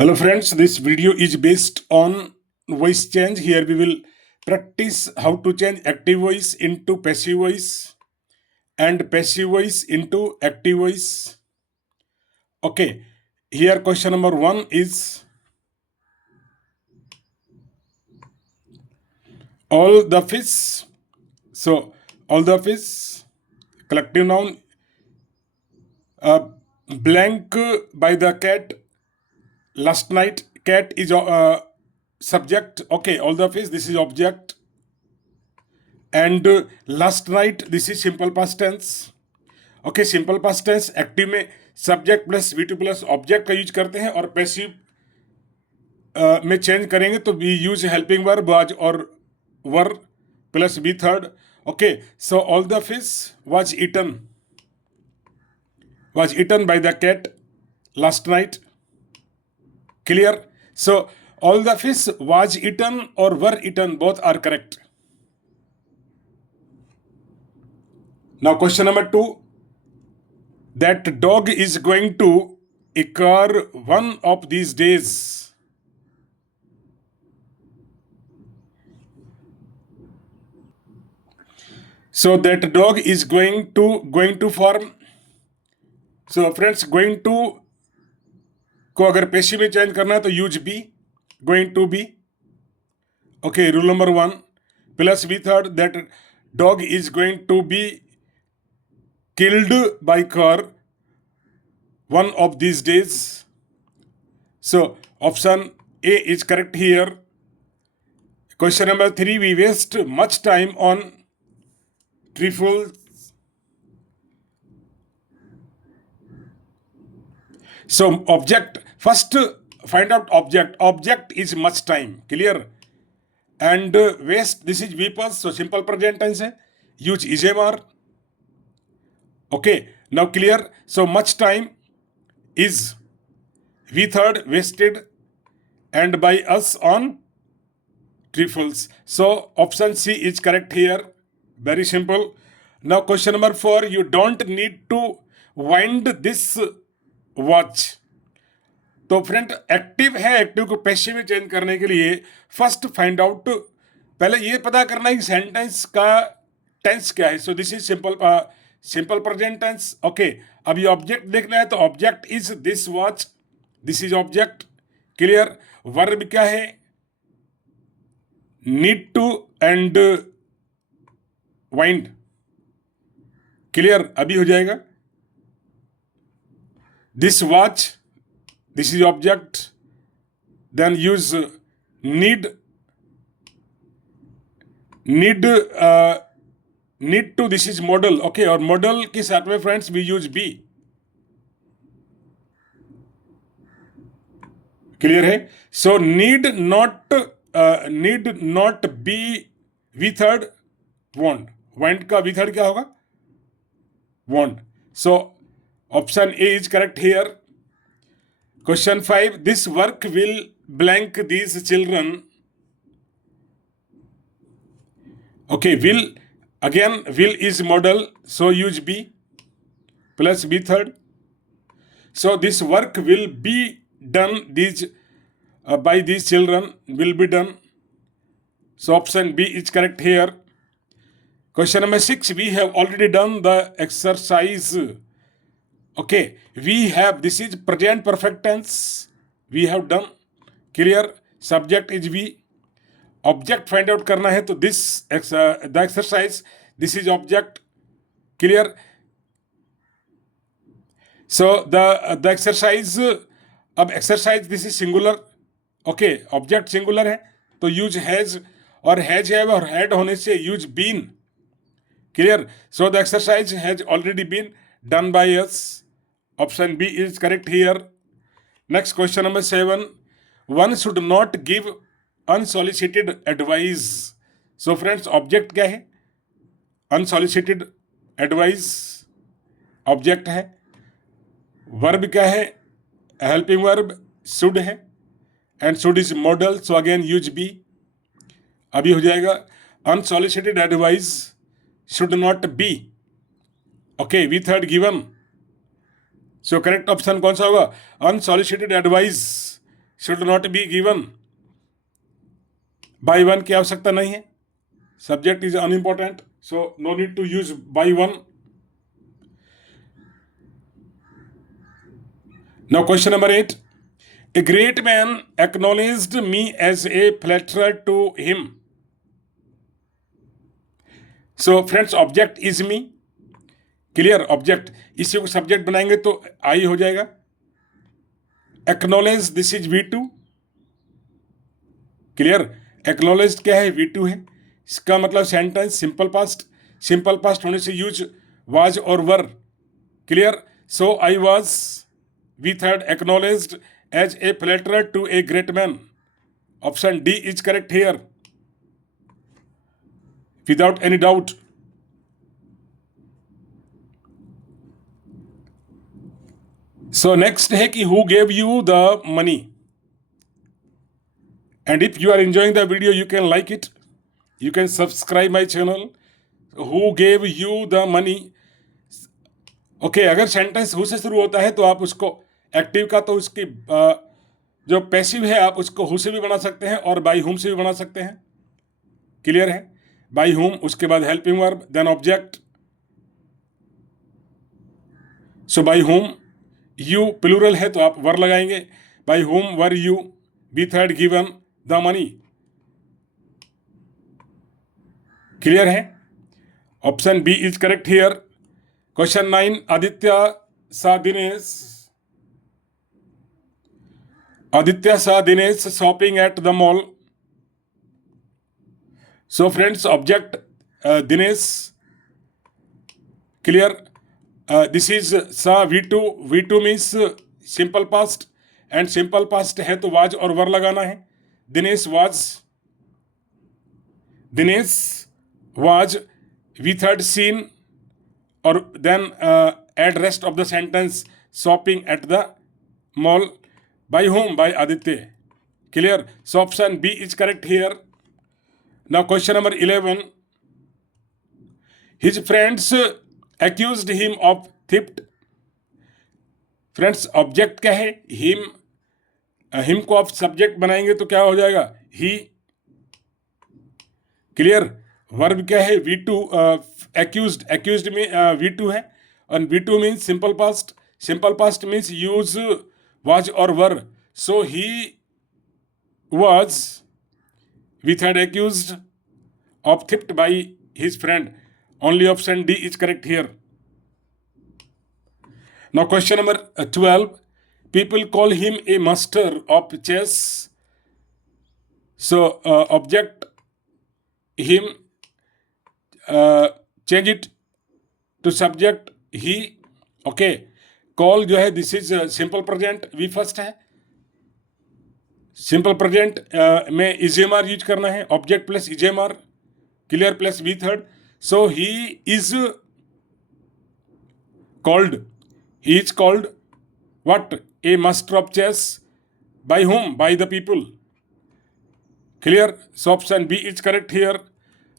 Hello friends, this video is based on voice change. Here we will practice how to change active voice into passive voice and passive voice into active voice. Okay, here question number 1 is all the fish. So all the fish, collective noun, blank by the cat last night. Cat is subject. Okay, all the fish, this is object. And last night, this is simple past tense. Okay, simple past tense active में subject plus V two plus object का use करते हैं और passive में change करेंगे तो we use helping verb was और were plus V third. Okay, so all the fish was eaten by the cat last night. Clear? So all the fish was eaten और were eaten both are correct. Now question number 2. That dog is going to occur one of these days. So that dog is going to form. So friends, going to को अगर पेशी में change करना है तो use be, going to be. Okay, rule number 1 plus b third, that dog is going to be killed by car one of these days. So option A is correct here. Question number 3, we waste much time on trifles. So object, first find out object. Object is much time. Clear? And waste, this is V plus, so simple present tense hai. Use is MR. Okay, now clear? So much time is V third wasted and by us on trifles. So option C is correct here. Very simple. Now question number 4, you don't need to wind this watch. तो friend active है, active को passive में change करने के लिए first find out, पहले ये पता करना है कि सेंटेंस का टेंस क्या है. So this is simple present tense. Okay, अब ये ऑब्जेक्ट देखना है तो object is this watch, this is object. Clear? Verb क्या है? Need to and wind. Clear? अभी हो जाएगा. This watch, this is object, then use need to, this is model. Okay, और model के साथ में friends we use be. Clear है? so need not be v third want. want का v third क्या होगा? want. so option A is correct here. Question 5, this work will blank these children. Okay, will, again will is model, so use be plus b third. So this work will be done by these children, will be done. So option B is correct here. Question number 6, we have already done the exercise. Okay, we have, this is present perfect tense, we have done. Clear? Subject is we. Object find out करना है तो this the exercise, this is object. Clear? So the exercise, अब exercise this is singular. Okay, object singular है तो use has, और has है और had होने से use been. Clear? So the exercise has already been done by us. Option B is correct here. Next, question number 7. One should not give unsolicited advice. So friends, object क्या है? Unsolicited advice object है. Verb क्या है? Helping verb should है. And should is modal, so again use be. अभी हो जाएगा. Unsolicited advice should not be. Okay, we third given. So correct option कौन सा होगा? Unsolicited advice should not be given, by one की आवश्यकता नहीं है, subject is unimportant, so no need to use by one. Now question number 8. A great man acknowledged me as a flatterer to him. So friends, object is me. Clear? Object. इसी को subject बनाएंगे तो आई हो जाएगा. Acknowledge, this is V2. Clear? Acknowledged क्या है? V2 है. इसका मतलब sentence simple past. Simple past होने से यूज वाज और वर. Clear? So I was V3rd acknowledged as a flatterer to a great man. Option D is correct here, without any doubt. So next है कि who gave you the money? And if you are enjoying the video, you can like it. You can subscribe my channel. Who gave you the money? Okay, अगर sentence who से शुरू होता है तो आप उसको एक्टिव का तो उसकी जो पैसिव है आप उसको who से भी बना सकते हैं और by whom से भी बना सकते हैं. क्लियर है? by whom, उसके बाद helping verb, then object. So by whom, you plural है तो आप वर लगाएंगे. by whom were you V3rd given the money? Clear है? Option B is correct here. Question 9. Aditya saw Dinesh shopping at the mall. So friends, object Dinesh. Clear? This is saw V2. V2 means simple past and simple past है तो was और were लगाना है. Dinesh was V3rd seen or then add rest of the sentence shopping at the mall. By whom? By Aditya. Clear? So option B is correct here. Now question number 11. His friends accused him of theft. Friends, object क्या है? him को आप subject बनाएंगे तो क्या हो जाएगा? he. Clear? Verb क्या है? V2. accused में V2 है और V2 means simple past. Simple past means use was or were. So he was V3rd accused of theft by his friend. Only option D is correct here. Now question number 12. People call him a master of chess. So object him, change it to subject he. Okay. Call जो है this is simple present, V first है. Simple present में is am are use करना है. Object plus is am are. Clear? Plus V3rd. So he is called. He is called what? A master of chess. By whom? By the people. Clear? So option B is correct here.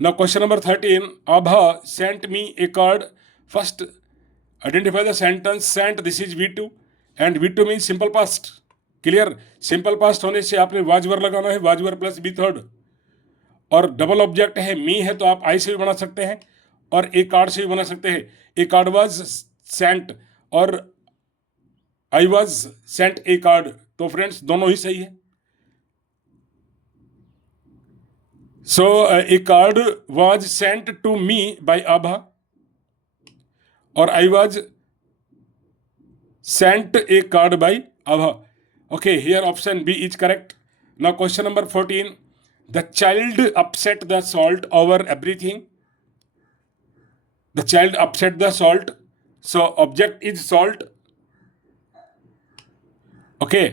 Now question number 13. Abha sent me a card. First identify the sentence sent. This is V2 and V2 means simple past. Clear? Simple past होने से आपने was were लगाना है. was were plus V3rd. और double object है मी है तो आप आई से भी बना सकते हैं और ए कार्ड से भी बना सकते हैं. ए कार्ड वाज सेंट और I was sent a card. तो फ्रेंड्स दोनों ही सही है. So a card was sent to me by Abha और I was sent a card by Abha. Okay, here option B is correct. Now question number 14. The child upset the salt over everything. The child upset the salt. So object is salt. Okay,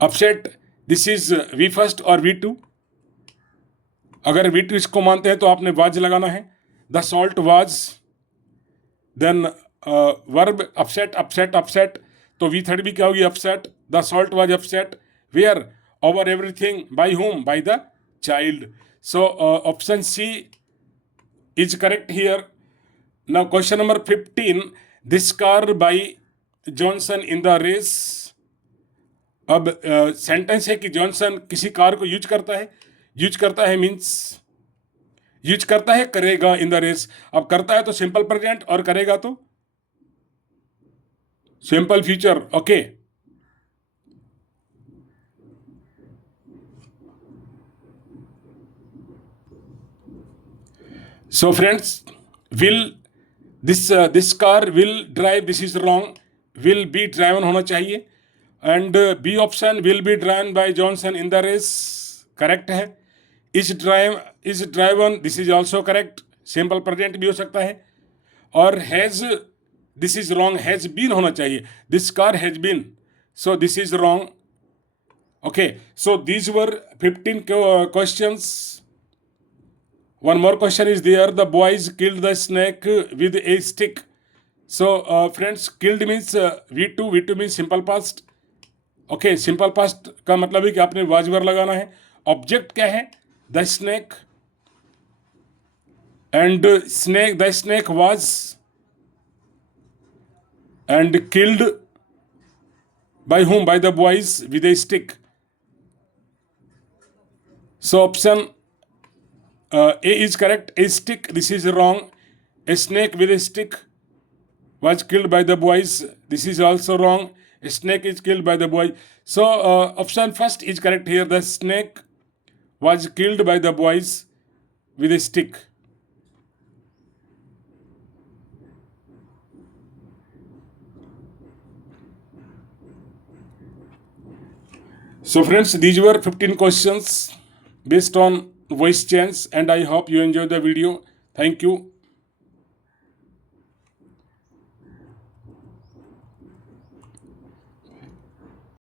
upset. This is V first or V2. अगर V2 इसको मानते हैं तो आपने was लगाना है. The salt was. Then verb upset तो V3rd भी क्या होगी? Upset. The salt was upset where? Over everything. By whom? By the child. So option C is correct here. Now question number 15. This car by Johnson in the race. अब sentence है कि Johnson किसी car को use करता है. Use करता है means use करता है, करेगा इन द रेस. अब करता है तो सिंपल प्रेजेंट और करेगा तो simple future. Okay. So friends, will this car will drive, this is wrong, will be driven होना चाहिए. And B option, will be driven by Johnson in the race, correct है. is driven, this is also correct, simple present भी हो सकता है. और has, this is wrong, has been होना चाहिए, this car has been, so this is wrong. Okay, so these were 15 questions. One more question is there. The boys killed the snake with a stick. So, friends, killed means V2. V2 means simple past. Okay, simple past का मतलब है कि आपने was were लगाना है. Object क्या है? The snake. And the snake was and killed by whom? By the boys with a stick. So option A is correct. A stick, this is wrong. A snake with a stick was killed by the boys. This is also wrong. A snake is killed by the boy. So option first is correct here. The snake was killed by the boys with a stick. So friends, these were 15 questions based on voice change, and I hope you enjoyed the video. Thank you.